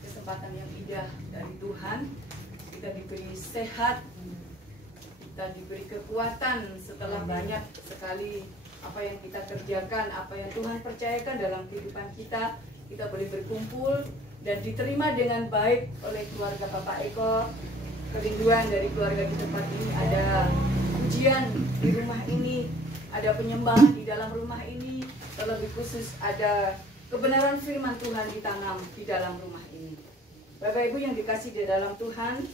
Kesempatan yang indah dari Tuhan, kita diberi sehat, kita diberi kekuatan setelah banyak sekali apa yang kita kerjakan, apa yang Tuhan percayakan dalam kehidupan kita. Kita boleh berkumpul dan diterima dengan baik oleh keluarga Bapak Eko. Kerinduan dari keluarga di tempat ini, ada pujian di rumah ini, ada penyembahan di dalam rumah ini, terlebih khusus ada kebenaran firman Tuhan ditanam di dalam rumah ini. Bapak Ibu yang dikasih di dalam Tuhan,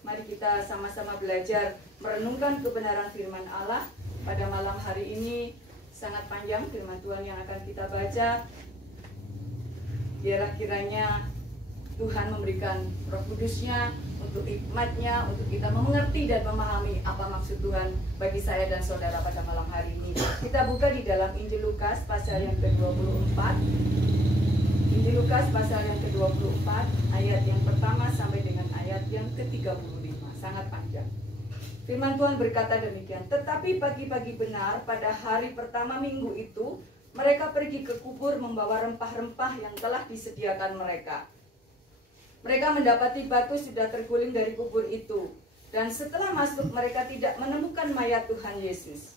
mari kita sama-sama belajar merenungkan kebenaran firman Allah. Pada malam hari ini sangat panjang firman Tuhan yang akan kita baca. Biarlah kiranya Tuhan memberikan Roh Kudus-Nya untuk hikmat-Nya, untuk kita mengerti dan memahami apa maksud Tuhan bagi saya dan saudara pada malam hari ini. Kita buka di dalam Injil Lukas pasal yang ke-24. Injil Lukas pasal yang ke-24, ayat yang pertama sampai dengan ayat yang ke-35. Sangat panjang. Firman Tuhan berkata demikian, tetapi pagi-pagi benar pada hari pertama minggu itu, mereka pergi ke kubur membawa rempah-rempah yang telah disediakan mereka. Mereka mendapati batu sudah terguling dari kubur itu, dan setelah masuk mereka tidak menemukan mayat Tuhan Yesus.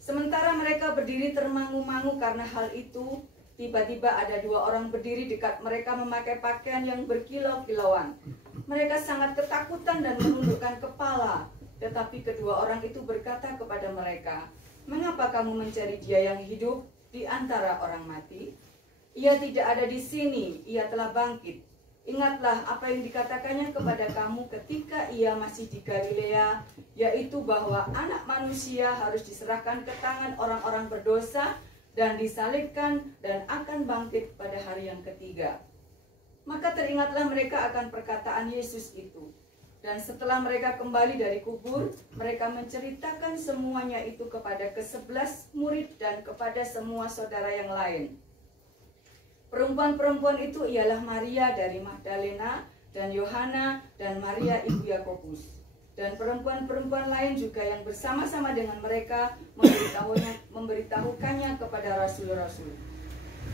Sementara mereka berdiri termangu-mangu karena hal itu, tiba-tiba ada dua orang berdiri dekat mereka memakai pakaian yang berkilau-kilauan. Mereka sangat ketakutan dan menundukkan kepala. Tetapi kedua orang itu berkata kepada mereka, mengapa kamu mencari dia yang hidup di antara orang mati? Ia tidak ada di sini, ia telah bangkit. Ingatlah apa yang dikatakannya kepada kamu ketika ia masih di Galilea, yaitu bahwa anak manusia harus diserahkan ke tangan orang-orang berdosa dan disalibkan dan akan bangkit pada hari yang ketiga. Maka teringatlah mereka akan perkataan Yesus itu. Dan setelah mereka kembali dari kubur, mereka menceritakan semuanya itu kepada ke-11 murid dan kepada semua saudara yang lain. Perempuan-perempuan itu ialah Maria dari Magdalena dan Yohana dan Maria ibu Yakobus. Dan perempuan-perempuan lain juga yang bersama-sama dengan mereka memberitahukannya kepada rasul-rasul.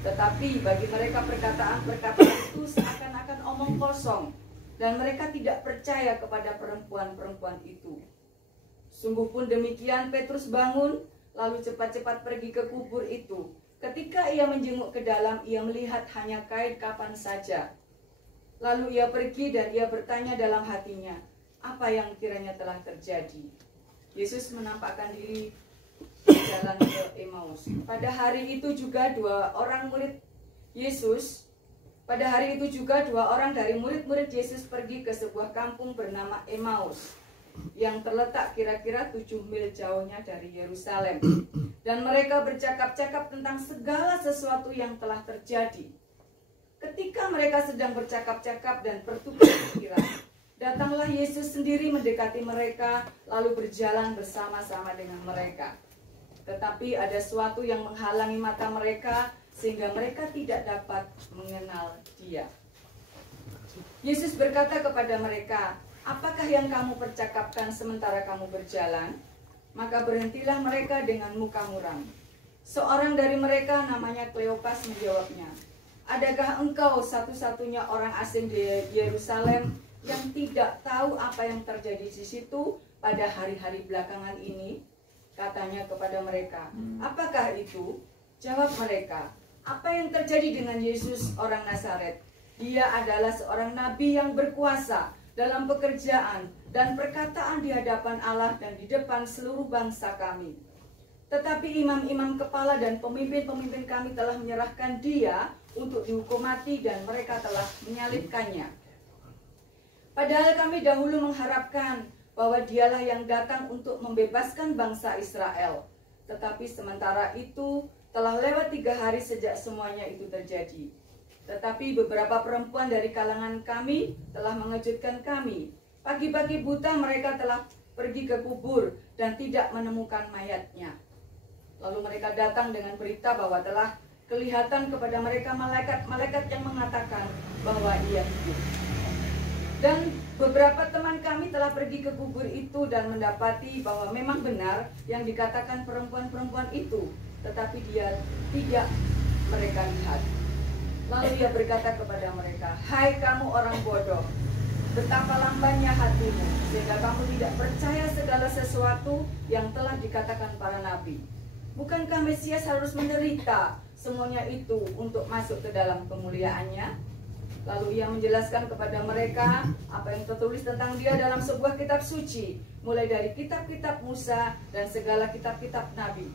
Tetapi bagi mereka perkataan-perkataan itu seakan-akan omong kosong, dan mereka tidak percaya kepada perempuan-perempuan itu. Sungguh pun demikian, Petrus bangun, lalu cepat-cepat pergi ke kubur itu. Ketika ia menjenguk ke dalam, ia melihat hanya kain kafan saja. Lalu ia pergi dan ia bertanya dalam hatinya, apa yang kiranya telah terjadi? Yesus menampakkan diri di jalan ke Emmaus. Pada hari itu juga dua orang dari murid-murid Yesus pergi ke sebuah kampung bernama Emmaus, yang terletak kira-kira 7 mil jauhnya dari Yerusalem. Dan mereka bercakap-cakap tentang segala sesuatu yang telah terjadi. Ketika mereka sedang bercakap-cakap dan bertukar pikiran, datanglah Yesus sendiri mendekati mereka, lalu berjalan bersama-sama dengan mereka. Tetapi ada sesuatu yang menghalangi mata mereka, sehingga mereka tidak dapat mengenal Dia. Yesus berkata kepada mereka, apakah yang kamu percakapkan sementara kamu berjalan? Maka berhentilah mereka dengan muka muram. Seorang dari mereka namanya Kleopas menjawabnya, Adakah engkau satu-satunya orang asing di Yerusalem yang tidak tahu apa yang terjadi di situ pada hari-hari belakangan ini? Katanya kepada mereka, apakah itu? Jawab mereka, apa yang terjadi dengan Yesus orang Nazaret? Dia adalah seorang nabi yang berkuasa dalam pekerjaan dan perkataan di hadapan Allah dan di depan seluruh bangsa kami. Tetapi imam-imam kepala dan pemimpin-pemimpin kami telah menyerahkan dia untuk dihukum mati dan mereka telah menyalibkannya. Padahal kami dahulu mengharapkan bahwa dialah yang datang untuk membebaskan bangsa Israel. Tetapi sementara itu telah lewat 3 hari sejak semuanya itu terjadi. Tetapi beberapa perempuan dari kalangan kami telah mengejutkan kami. Pagi-pagi buta mereka telah pergi ke kubur dan tidak menemukan mayatnya. Lalu mereka datang dengan berita bahwa telah kelihatan kepada mereka malaikat-malaikat yang mengatakan bahwa ia hidup. Dan beberapa teman kami telah pergi ke kubur itu dan mendapati bahwa memang benar yang dikatakan perempuan-perempuan itu, tetapi dia tidak mereka lihat. Lalu ia berkata kepada mereka, hai kamu orang bodoh, betapa lambannya hatimu, sehingga kamu tidak percaya segala sesuatu yang telah dikatakan para nabi. Bukankah Mesias harus menderita semuanya itu untuk masuk ke dalam kemuliaannya? Lalu ia menjelaskan kepada mereka apa yang tertulis tentang dia dalam sebuah kitab suci, mulai dari kitab-kitab Musa dan segala kitab-kitab nabi.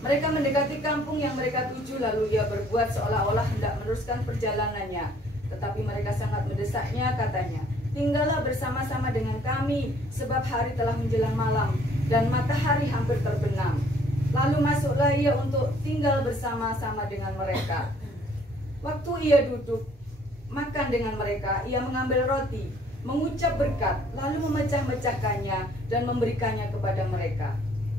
Mereka mendekati kampung yang mereka tuju, lalu ia berbuat seolah-olah hendak meneruskan perjalanannya. Tetapi mereka sangat mendesaknya, katanya, tinggallah bersama-sama dengan kami, sebab hari telah menjelang malam, dan matahari hampir terbenam. Lalu masuklah ia untuk tinggal bersama-sama dengan mereka. Waktu ia duduk makan dengan mereka, ia mengambil roti, mengucap berkat, lalu memecah-mecahkannya dan memberikannya kepada mereka.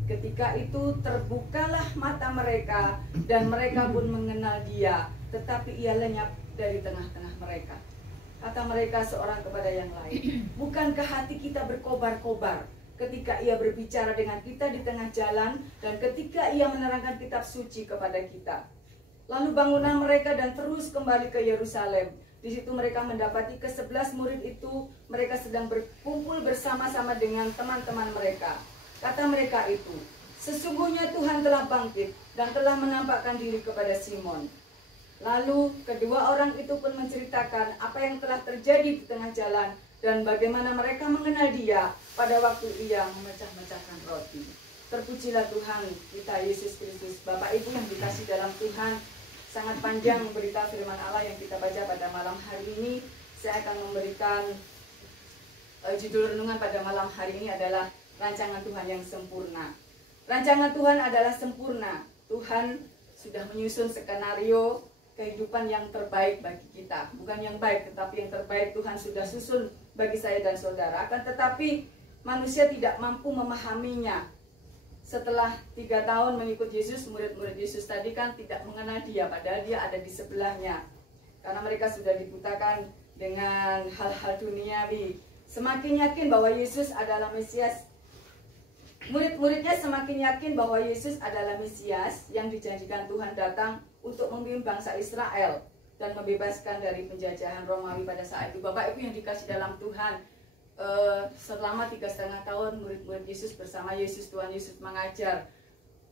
Ketika itu terbukalah mata mereka dan mereka pun mengenal dia, tetapi ia lenyap dari tengah-tengah mereka. Kata mereka seorang kepada yang lain, bukankah hati kita berkobar-kobar ketika ia berbicara dengan kita di tengah jalan dan ketika ia menerangkan kitab suci kepada kita? Lalu bangunlah mereka dan terus kembali ke Yerusalem. Di situ mereka mendapati ke-11 murid itu, mereka sedang berkumpul bersama-sama dengan teman-teman mereka. Kata mereka itu, sesungguhnya Tuhan telah bangkit dan telah menampakkan diri kepada Simon. Lalu kedua orang itu pun menceritakan apa yang telah terjadi di tengah jalan dan bagaimana mereka mengenal dia pada waktu ia memecah-mecahkan roti. Terpujilah Tuhan kita Yesus Kristus. Bapak Ibu yang dikasih dalam Tuhan, sangat panjang berita firman Allah yang kita baca pada malam hari ini. Saya akan memberikan judul renungan pada malam hari ini adalah rancangan Tuhan yang sempurna. Rancangan Tuhan adalah sempurna. Tuhan sudah menyusun skenario kehidupan yang terbaik bagi kita. Bukan yang baik, tetapi yang terbaik Tuhan sudah susun bagi saya dan saudara. Akan tetapi manusia tidak mampu memahaminya. Setelah 3 tahun mengikut Yesus, murid-murid Yesus tadi kan tidak mengenal dia, padahal dia ada di sebelahnya. Karena mereka sudah dibutakan dengan hal-hal duniawi. Semakin yakin bahwa Yesus adalah Mesias, murid-muridnya semakin yakin bahwa Yesus adalah Mesias yang dijanjikan Tuhan datang untuk memimpin bangsa Israel dan membebaskan dari penjajahan Romawi pada saat itu. Bapak Ibu yang dikasih dalam Tuhan, selama 3,5 tahun murid-murid Yesus bersama Yesus, Tuhan Yesus mengajar,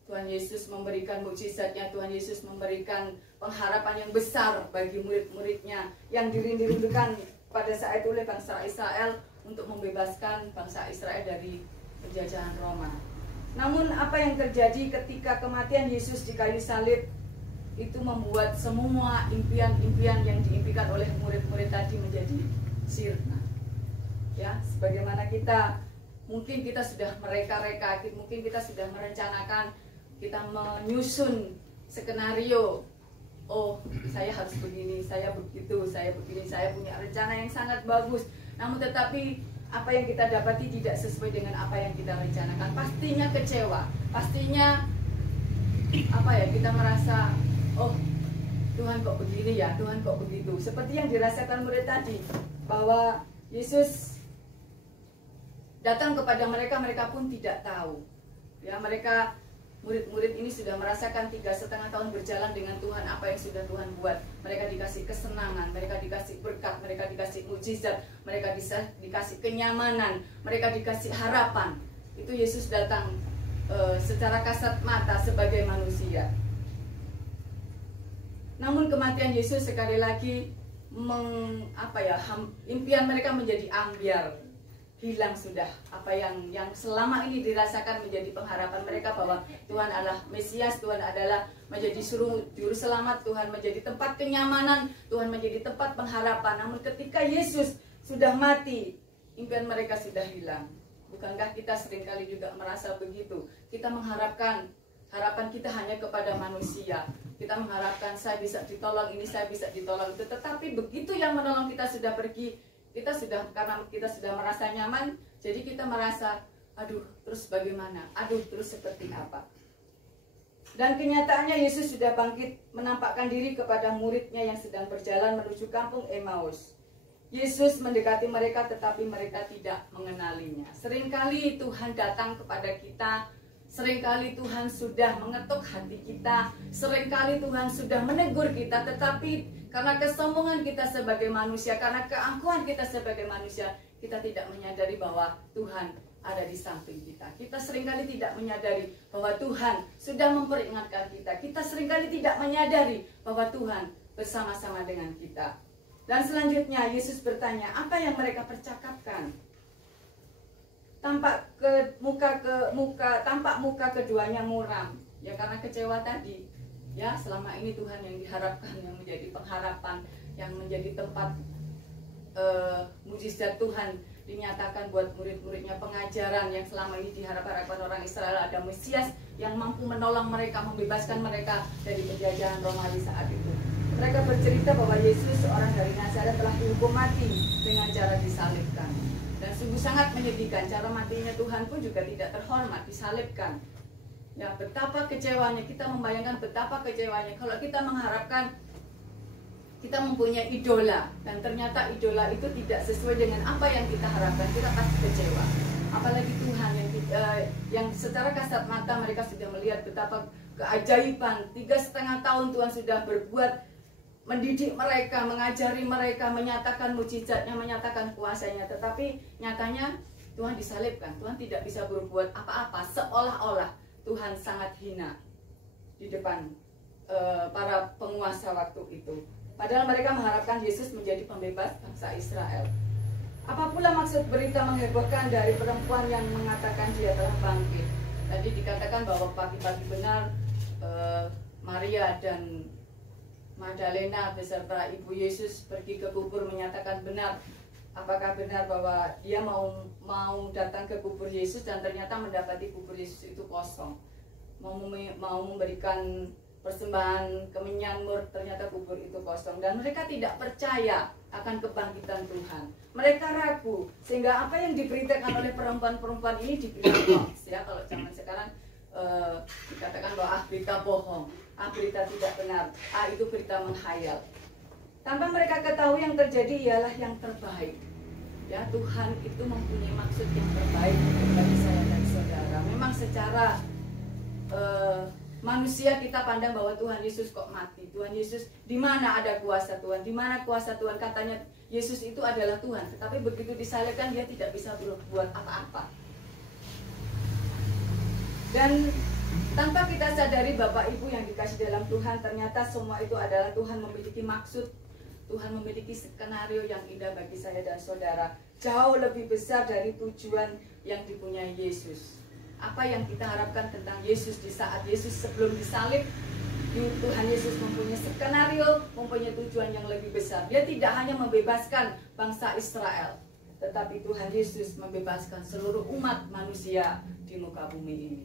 Tuhan Yesus memberikan mukjizatnya, Tuhan Yesus memberikan pengharapan yang besar bagi murid-muridnya yang dirindukan pada saat itu oleh bangsa Israel untuk membebaskan bangsa Israel dari penjajahan Roma. Namun apa yang terjadi ketika kematian Yesus di kayu salib itu membuat semua impian-impian yang diimpikan oleh murid-murid tadi menjadi sirna. Ya, sebagaimana mungkin kita sudah mereka-reka, mungkin kita sudah merencanakan, kita menyusun skenario. Oh, saya harus begini, saya begitu, saya begini, saya punya rencana yang sangat bagus. Namun tetapi apa yang kita dapati tidak sesuai dengan apa yang kita rencanakan. Pastinya kecewa, pastinya kita merasa, oh Tuhan kok begini ya, Tuhan kok begitu. Seperti yang dirasakan murid tadi, bahwa Yesus datang kepada mereka, mereka pun tidak tahu. Ya, mereka murid-murid ini sudah merasakan 3,5 tahun berjalan dengan Tuhan, apa yang sudah Tuhan buat. Mereka dikasih kesenangan, mereka dikasih berkat, mereka dikasih mujizat, mereka dikasih kenyamanan, mereka dikasih harapan. Itu Yesus datang secara kasat mata sebagai manusia. Namun kematian Yesus sekali lagi impian mereka menjadi ambiar, hilang sudah. Apa yang selama ini dirasakan menjadi pengharapan mereka bahwa Tuhan adalah Mesias, Tuhan adalah menjadi juru selamat, Tuhan menjadi tempat kenyamanan, Tuhan menjadi tempat pengharapan. Namun ketika Yesus sudah mati, impian mereka sudah hilang. Bukankah kita seringkali juga merasa begitu? Kita mengharapkan, harapan kita hanya kepada manusia. Kita mengharapkan saya bisa ditolong ini, saya bisa ditolong itu. Tetapi begitu yang menolong kita sudah pergi, karena kita sudah merasa nyaman, jadi kita merasa, aduh terus bagaimana? Aduh terus seperti apa? Dan kenyataannya Yesus sudah bangkit menampakkan diri kepada muridnya yang sedang berjalan menuju kampung Emmaus. Yesus mendekati mereka tetapi mereka tidak mengenalinya. Seringkali Tuhan datang kepada kita, seringkali Tuhan sudah mengetuk hati kita, seringkali Tuhan sudah menegur kita, tetapi karena kesombongan kita sebagai manusia, karena keangkuhan kita sebagai manusia, kita tidak menyadari bahwa Tuhan ada di samping kita. Kita seringkali tidak menyadari bahwa Tuhan sudah memperingatkan kita. Kita seringkali tidak menyadari bahwa Tuhan bersama-sama dengan kita. Dan selanjutnya Yesus bertanya, apa yang mereka percakapkan? Tampak muka keduanya muram, ya karena kecewa tadi. Ya, selama ini Tuhan yang diharapkan, yang menjadi pengharapan, yang menjadi tempat mujizat Tuhan dinyatakan buat murid-muridnya, pengajaran yang selama ini diharapkan orang Israel, ada Mesias yang mampu menolong mereka, membebaskan mereka dari penjajahan Romawi saat itu. Mereka bercerita bahwa Yesus, seorang dari Nazaret, telah dihukum mati dengan cara disalibkan. Dan sungguh sangat menyedihkan, cara matinya Tuhan pun juga tidak terhormat, disalibkan. Ya, betapa kecewanya, kita membayangkan betapa kecewanya kalau kita mengharapkan kita mempunyai idola dan ternyata idola itu tidak sesuai dengan apa yang kita harapkan, kita pasti kecewa. Apalagi Tuhan yang secara kasat mata mereka sudah melihat betapa keajaiban, 3,5 tahun Tuhan sudah berbuat, mendidik mereka, mengajari mereka, menyatakan mujizatnya, menyatakan kuasanya, tetapi nyatanya Tuhan disalibkan. Tuhan tidak bisa berbuat apa-apa, seolah-olah Tuhan sangat hina di depan para penguasa waktu itu. Padahal mereka mengharapkan Yesus menjadi pembebas bangsa Israel. Apa pula maksud berita menghebohkan dari perempuan yang mengatakan dia telah bangkit? Tadi dikatakan bahwa pagi-pagi benar Maria dan Magdalena beserta ibu Yesus pergi ke kubur menyatakan benar. Apakah benar bahwa dia mau datang ke kubur Yesus dan ternyata mendapati kubur Yesus itu kosong? Mau memberikan persembahan kemenyan-mur, ternyata kubur itu kosong. Dan mereka tidak percaya akan kebangkitan Tuhan. Mereka ragu, sehingga apa yang diberitakan oleh perempuan-perempuan ini dibilang hoax, ya. Kalau zaman sekarang dikatakan bahwa berita bohong, berita tidak benar, itu berita menghayal. Tanpa mereka ketahui yang terjadi ialah yang terbaik. Ya, Tuhan itu mempunyai maksud yang terbaik bagi saya dan saudara. Memang secara manusia kita pandang bahwa Tuhan Yesus kok mati. Tuhan Yesus, di mana ada kuasa Tuhan? Di mana kuasa Tuhan? Katanya Yesus itu adalah Tuhan, tetapi begitu disalibkan dia tidak bisa berbuat apa-apa. Dan tanpa kita sadari Bapak Ibu yang dikasih dalam Tuhan, ternyata semua itu adalah Tuhan memiliki maksud, Tuhan memiliki skenario yang indah bagi saya dan saudara, jauh lebih besar dari tujuan yang dipunyai Yesus. Apa yang kita harapkan tentang Yesus di saat Yesus sebelum disalib, Tuhan Yesus mempunyai skenario, mempunyai tujuan yang lebih besar. Dia tidak hanya membebaskan bangsa Israel, tetapi Tuhan Yesus membebaskan seluruh umat manusia di muka bumi ini.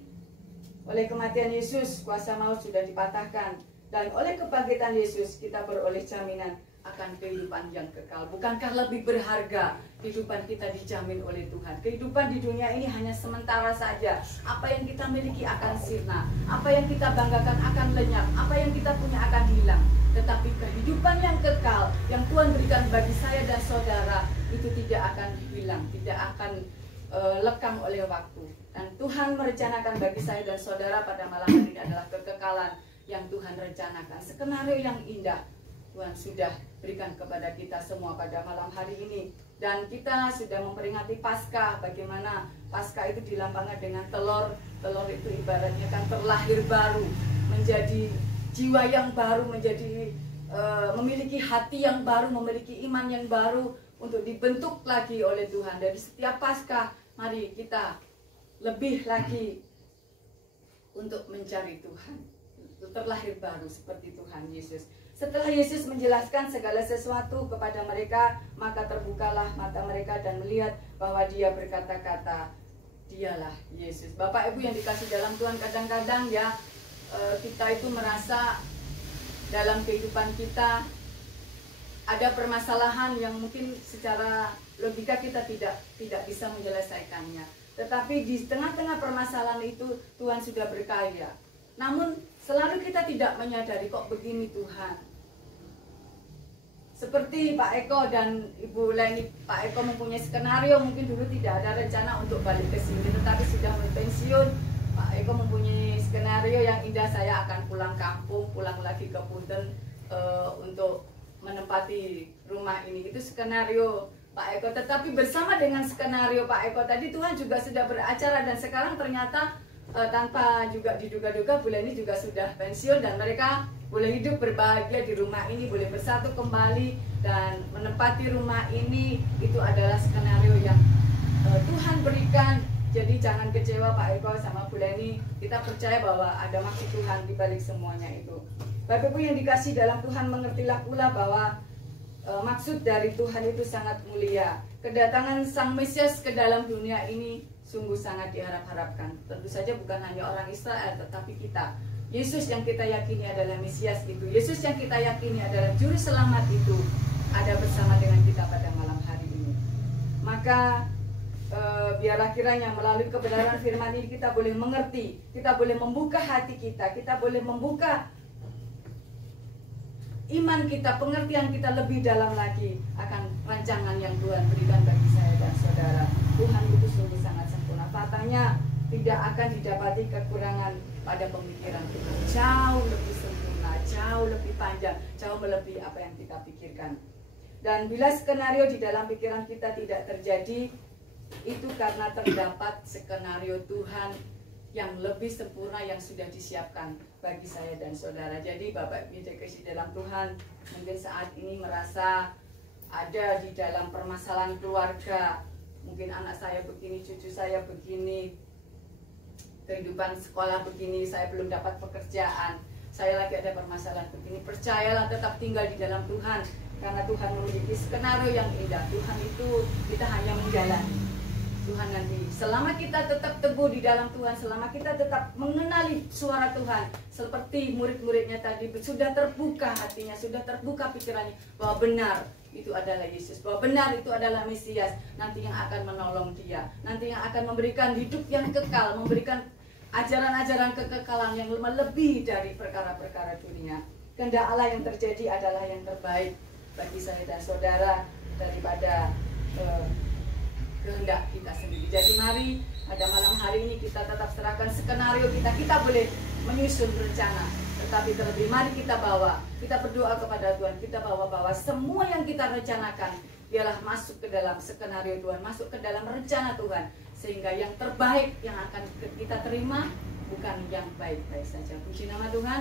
Oleh kematian Yesus, kuasa maut sudah dipatahkan. Dan oleh kebangkitan Yesus, kita beroleh jaminan akan kehidupan yang kekal. Bukankah lebih berharga kehidupan kita dijamin oleh Tuhan? Kehidupan di dunia ini hanya sementara saja. Apa yang kita miliki akan sirna, apa yang kita banggakan akan lenyap, apa yang kita punya akan hilang. Tetapi kehidupan yang kekal yang Tuhan berikan bagi saya dan saudara itu tidak akan hilang, tidak akan lekang oleh waktu. Dan Tuhan merencanakan bagi saya dan saudara pada malam hari ini adalah kekekalan yang Tuhan rencanakan. Skenario yang indah Tuhan sudah berikan kepada kita semua pada malam hari ini. Dan kita sudah memperingati Paskah. Bagaimana Paskah itu dilambangkan dengan telur. Telur itu ibaratnya kan terlahir baru, menjadi jiwa yang baru, menjadi memiliki hati yang baru, memiliki iman yang baru untuk dibentuk lagi oleh Tuhan. Dari setiap Paskah, mari kita lebih lagi untuk mencari Tuhan, terlahir baru seperti Tuhan Yesus. Setelah Yesus menjelaskan segala sesuatu kepada mereka, maka terbukalah mata mereka dan melihat bahwa Dia berkata-kata, Dialah Yesus. Bapak Ibu yang dikasih dalam Tuhan, kadang-kadang ya kita itu merasa dalam kehidupan kita ada permasalahan yang mungkin secara logika kita tidak bisa menyelesaikannya. Tetapi di tengah-tengah permasalahan itu Tuhan sudah berkarya. Namun selalu kita tidak menyadari, kok begini Tuhan. Seperti Pak Eko dan Ibu Leni, Pak Eko mempunyai skenario, mungkin dulu tidak ada rencana untuk balik ke sini, tetapi sudah pensiun. Pak Eko mempunyai skenario yang indah, saya akan pulang kampung, pulang lagi ke Punten untuk menempati rumah ini. Itu skenario Pak Eko. Tetapi bersama dengan skenario Pak Eko tadi, Tuhan juga sudah beracara. Dan sekarang ternyata tanpa juga diduga-duga, Bu Leni juga sudah pensiun. Dan mereka boleh hidup berbahagia di rumah ini, boleh bersatu kembali dan menempati rumah ini. Itu adalah skenario yang Tuhan berikan. Jadi jangan kecewa Pak Eko sama Bu Leni. Kita percaya bahwa ada maksud Tuhan di balik semuanya itu. Bapak Ibu yang dikasih dalam Tuhan, mengertilah pula bahwa maksud dari Tuhan itu sangat mulia. Kedatangan Sang Mesias ke dalam dunia ini sungguh sangat diharap-harapkan. Tentu saja bukan hanya orang Israel, tetapi kita. Yesus yang kita yakini adalah Mesias itu. Yesus yang kita yakini adalah Juru Selamat itu ada bersama dengan kita pada malam hari ini. Maka biarlah kiranya melalui kebenaran firman ini kita boleh mengerti, kita boleh membuka hati kita boleh membuka iman kita, pengertian kita lebih dalam lagi akan rancangan yang Tuhan berikan bagi saya dan saudara. Tuhan itu sungguh sangat sempurna. Faktanya tidak akan didapati kekurangan pada pemikiran kita. Jauh lebih sempurna, jauh lebih panjang, jauh melebihi apa yang kita pikirkan. Dan bila skenario di dalam pikiran kita tidak terjadi, itu karena terdapat skenario Tuhan yang lebih sempurna yang sudah disiapkan bagi saya dan saudara. Jadi Bapak Ibu dikasih dalam Tuhan, mungkin saat ini merasa ada di dalam permasalahan keluarga, mungkin anak saya begini, cucu saya begini, kehidupan sekolah begini, saya belum dapat pekerjaan, saya lagi ada permasalahan begini. Percayalah, tetap tinggal di dalam Tuhan, karena Tuhan memiliki skenario yang indah. Tuhan itu kita hanya menjalani. Tuhan nanti, selama kita tetap teguh di dalam Tuhan, selama kita tetap mengenali suara Tuhan, seperti murid-muridnya tadi, sudah terbuka hatinya, sudah terbuka pikirannya, bahwa benar itu adalah Yesus, bahwa benar itu adalah Mesias, nanti yang akan menolong dia, nanti yang akan memberikan hidup yang kekal, memberikan ajaran-ajaran kekekalan yang lebih dari perkara-perkara dunia. Kehendak Allah yang terjadi adalah yang terbaik bagi saya dan saudara daripada kehendak kita sendiri. Jadi mari pada malam hari ini kita tetap serahkan skenario kita boleh menyusun rencana, tetapi terlebih mari kita berdoa kepada Tuhan, kita bahwa semua yang kita rencanakan biarlah masuk ke dalam skenario Tuhan, masuk ke dalam rencana Tuhan, sehingga yang terbaik yang akan kita terima bukan yang baik-baik saja. Puji nama Tuhan.